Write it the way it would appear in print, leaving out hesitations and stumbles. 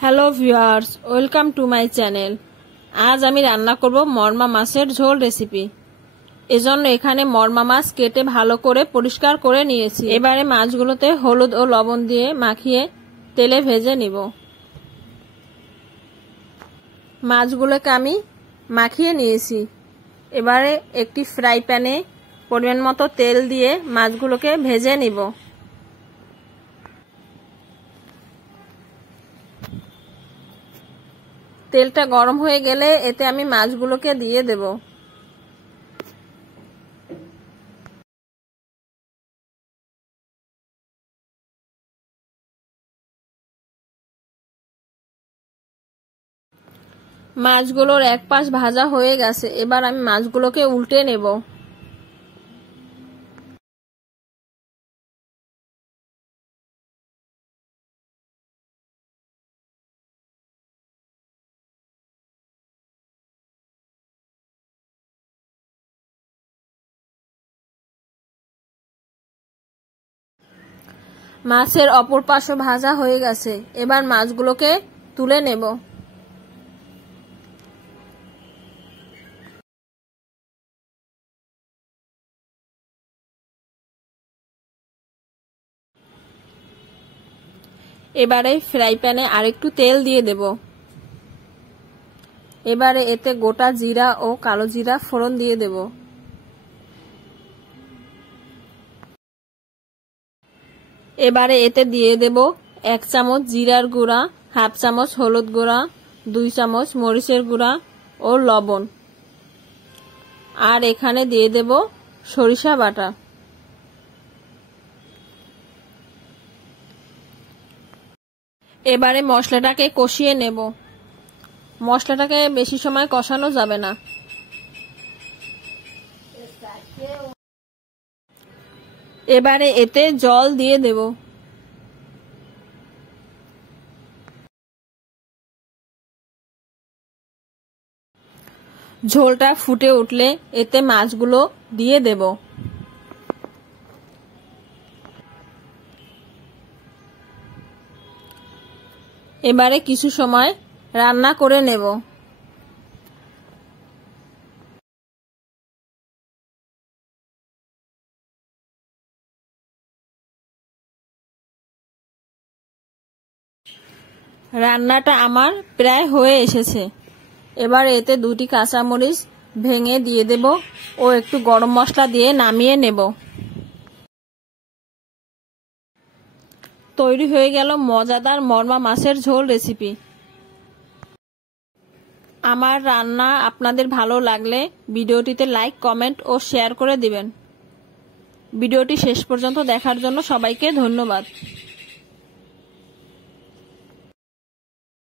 Hello viewers, welcome to my channel. আজ আমি রান্না করব মরমা মাছের ঝোল রেসিপি। এজন্য এখানে মরমা মাছ কেটে ভালো করে পরিষ্কার করে নিয়েছি। এবারে মাছগুলোতে হলুদ ও লবণ দিয়ে মাখিয়ে তেলে ভেজে নিব। মাছগুলোকে আমি মাখিয়ে নিয়েছি। এবারে একটি ফ্রাই প্যানে পরিমাণ মতো তেল দিয়ে মাছগুলোকে ভেজে নিব। তেলটা গরম হয়ে গেলে এতে আমি মাছগুলোকে দিয়ে দেব। মাছগুলোর এক পাশ ভাজা হয়ে গেছে, এবার আমি মাছগুলোকে উল্টে নেব। মাছের অপর পাশও ভাজা হয়ে গেছে, এবার মাছগুলোকে তুলে নেব। এবারে ফ্রাই প্যানে আরেকটু তেল দিয়ে দেব। এবারে এতে গোটা জিরা ও কালো জিরা ফোড়ন দিয়ে দেব। এবারে এতে দিয়ে দেব 1 চামচ জিরার গুঁড়া, হাফ চামচ হলুদ গুঁড়া, 2 চামচ মরিচের গুঁড়া ও লবণ। আর এখানে দিয়ে দেব সরিষা বাটা। এবারে মশলাটাকে কষিয়ে নেব। মশলাটাকে বেশি সময় কষানো যাবে না। এবারে এতে জল দিয়ে দেব। ঝোলটা ফুটে উঠলে এতে মাছগুলো দিয়ে দেব। এবারে কিছু সময় রান্না করে নেব। রান্নাটা আমার প্রায় হয়ে এসেছে। এবার এতে 2টি কাঁচামরিচ ভেঙে দিয়ে দেব ও একটু গরম মশলা দিয়ে নামিয়ে নেব। তৈরি হয়ে গেল মজাদার মরমা মাছের ঝোল রেসিপি। আমার রান্না আপনাদের ভালো লাগলে ভিডিওটিতে লাইক, কমেন্ট ও শেয়ার করে দিবেন। ভিডিওটি শেষ পর্যন্ত দেখার জন্য সবাইকে ধন্যবাদ।